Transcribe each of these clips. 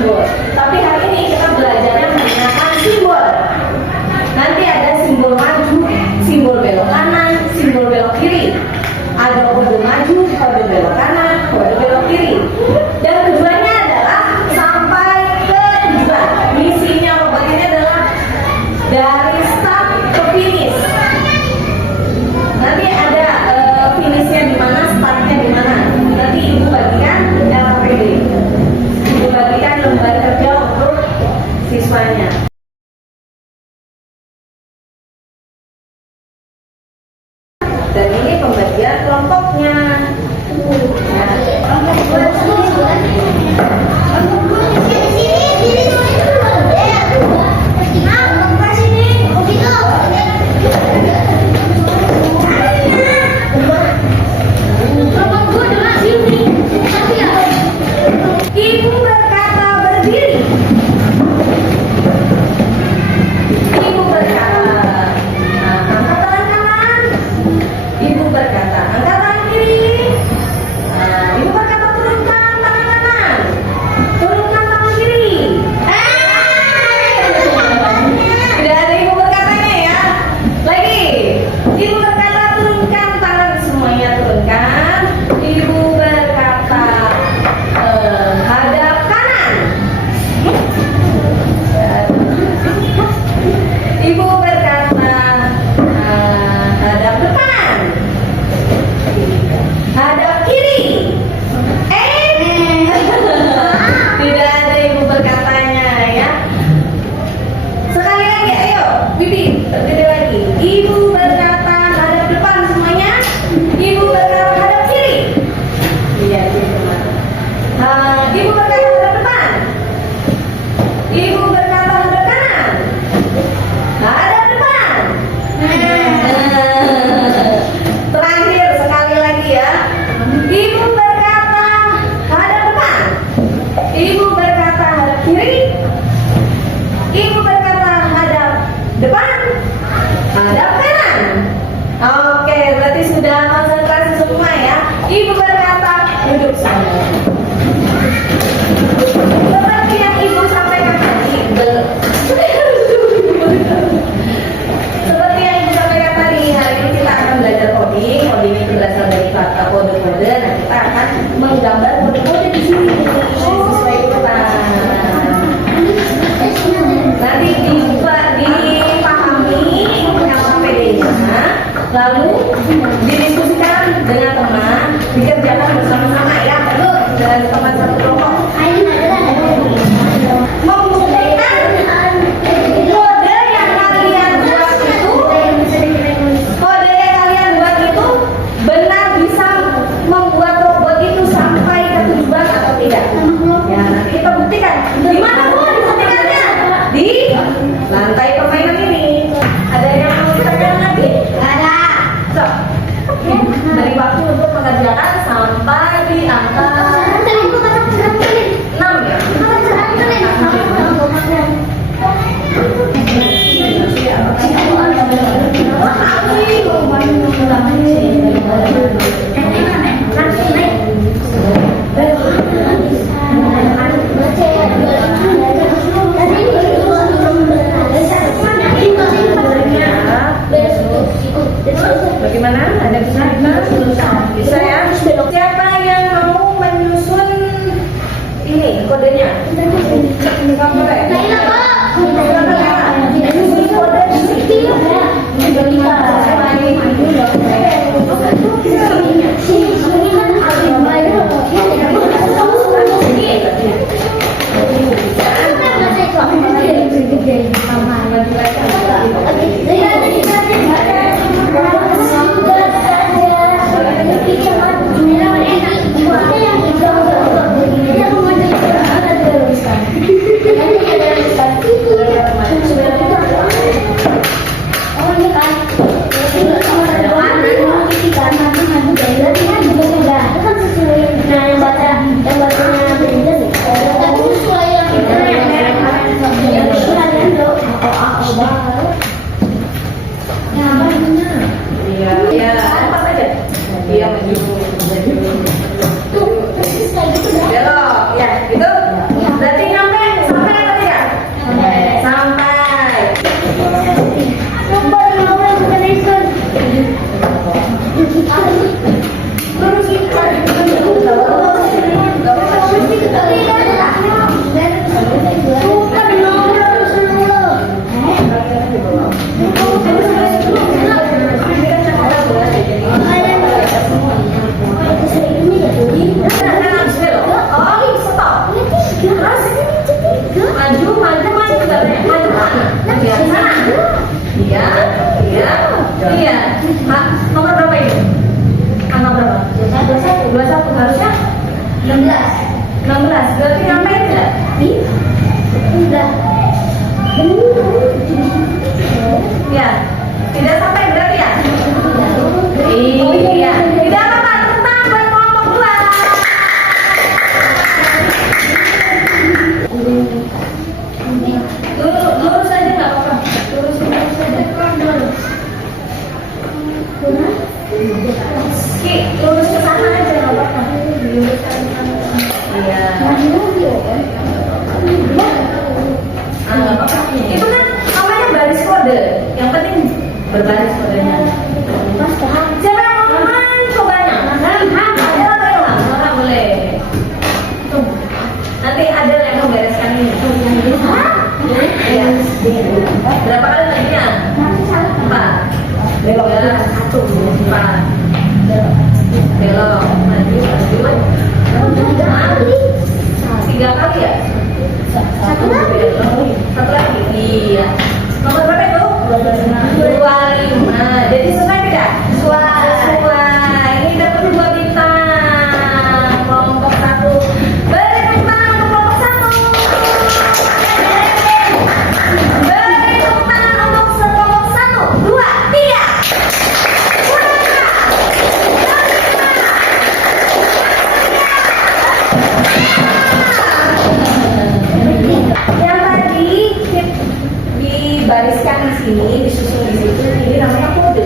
simbol. Tapi hari ini kita belajarnya menggunakan simbol. Nanti ada simbol maju, simbol belok kanan, simbol belok kiri. Ada kode maju, kode belok kanan, kode belok kiri. Dan tujuannya adalah sampai ke tujuan. Misinya robot ini adalah dari start ke finish. Nanti ada finishnya di mana, startnya di mana. Nanti ibu bagikan LKPD. Ibu bagikan lembar kerja untuk siswanya. Dan ini pembagian kelompoknya. Ibu berkata berdiri. Ibu berkata, angkat tangan kanan. Ibu berkata, angkat tangan kiri. Ibu berkata, turunkan tangan kanan. Turunkan tangan kiri. Tidak ada ibu berkatanya ya. Lagi. Ibu berkata, turunkan tangan, semuanya turunkan. Ibu berkata, hadap kanan. Ibu berkata, hadap depan. Hadap kiri. Tidak ada ibu berkatanya ya. Sekali lagi, ayo, Bibi, berdiri lagi. Ibu berkata hadap depan semuanya. Ibu berkata hadap kiri. Iya, gitu. Ibu berkata hadap depan. Ibu berkata hadap kanan. Hadap depan. Terakhir sekali lagi ya. Ibu berkata hadap depan. Ibu berkata hadap kiri. Ibu berkata hadap depan. Hadap kanan. Oke, berarti sudah konsentrasi semua ya. Ibu berkata duduk sana. Seperti yang ibu sampaikan tadi. Seperti yang ibu sampaikan tadi, hari ini kita akan belajar coding. Coding itu berasal dari kata kode-kode. Nah, kita akan menggambar kode-kode di sini sesuai urutan. Nanti dipahami LKPD-nya, lalu didiskusikan dengan teman, dikerjakan bersama-sama ya, perlu dengan teman satu kelompok. Membuktikan kode yang kalian buat itu, kode yang kalian buat itu benar bisa membuat robot itu sampai ke tujuan atau tidak. Ya, nanti kita buktikan. Di mana Bu dibuktikannya? Di lantai permainan ini. Ada yang mau ditanyakan lagi? Ada. So, lurus ke sana aja nggak apa-apa. Diluruskan ke sana. Iya. Nggak apa-apa. Itu kan namanya baris kode. Yang penting berbaris kodenya. Siapa yang mau main cobanya? Nggak boleh. Tuh. Nanti ada yang membereskan ini. Ya. Berapa kali laginya? 4. Belok ya. 1. 4. Belok. Maju. 3 kali ya? 1 lagi. 1 lagi. Iya. Nomor berapa itu? 25. Jadi sesuai tidak? Sesuai. Ini dapat 2 bintang. Kelompok 1. Beri tepuk tangan untuk kelompok 1. Beri tepuk tangan untuk kelompok 1, 2, 3. Yang tadi dibariskan di sini, disusun di situ, ini namanya kode.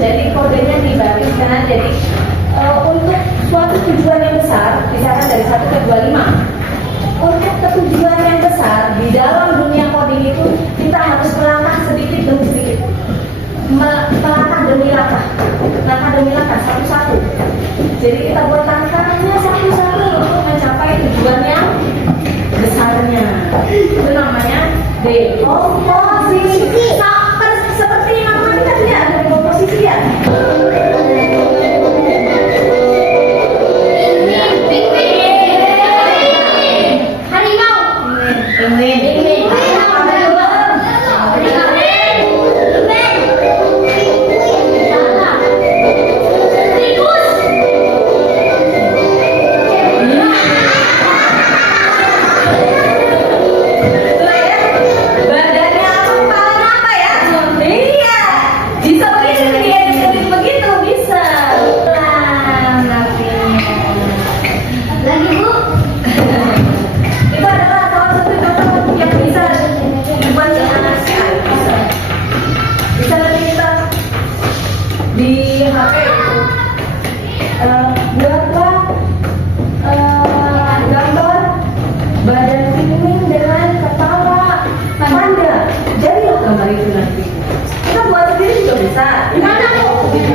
Jadi kodenya dibariskan. Jadi untuk suatu tujuan yang besar, misalkan dari 1 ke 25. Untuk ketujuan yang besar di dalam dunia coding itu kita harus melangkah sedikit demi sedikit, melangkah demi langkah, satu-satu. Jadi kita buat langkahnya satu-satu untuk mencapai tujuan yang besarnya. Itu namanya dekomposisi. Seperti namanya tadi ya, dekomposisi ya.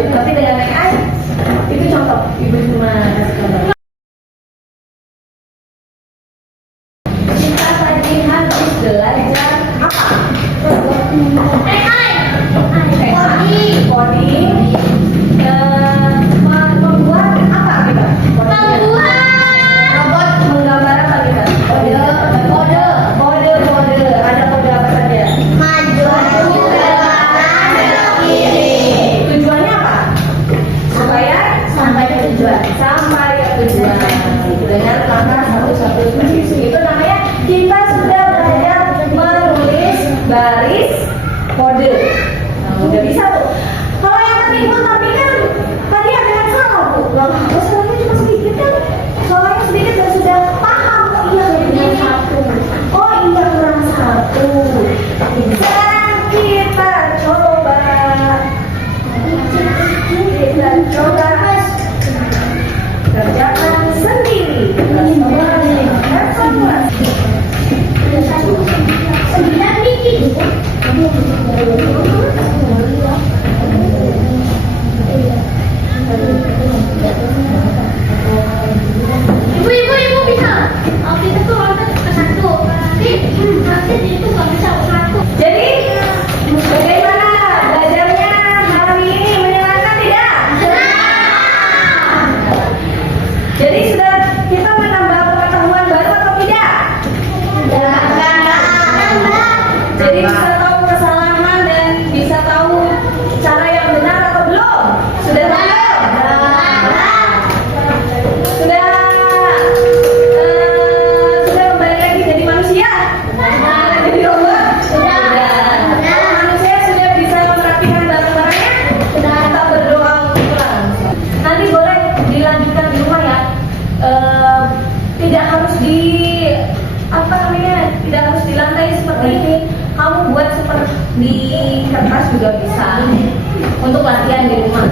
Tapi dengan AI itu contoh, ibu cuma kasih contoh. Kita tadi harus belajar apa? AI, coding, membuat apa kita? Membuat robot menggambar apa kita? Kode. Ada kode apa saja? Maju. Tujuannya apa? Supaya sampai ke tujuan. Dengan langkah satu-satu seperti itu. Itu namanya kita sudah belajar menulis baris kode. Nah, udah bisa tuh. Kalau yang ketimbun tapi kan tadi ada yang salah tuh. Terus soalnya cuma sedikit kan? Soalnya sedikit dan sudah paham. Oh iya kurang satu. Oh iya kurang satu. Dan kita coba. Kerjakan sendiri. Ibu bisa. Kita tuh loncat ke 1. Nanti itu nggak bisa ke 1. Jadi bagaimana belajarnya hari ini, menyenangkan tidak? Jadi sudah kita menambah pengetahuan baru atau tidak? Jadi bisa tahu kesalahan dan bisa tahu cara yang benar atau belum? Sudah tahu? Sudah kembali lagi jadi manusia? Jadi robot? Sudah. Kalau manusia sudah bisa merapikan barang-barangnya? Kita berdoa untuk pulang. Nanti boleh dilanjutkan di rumah ya. Tidak harus tidak harus di lantai seperti ini. Kamu buat seperti di kertas juga bisa untuk latihan di rumah.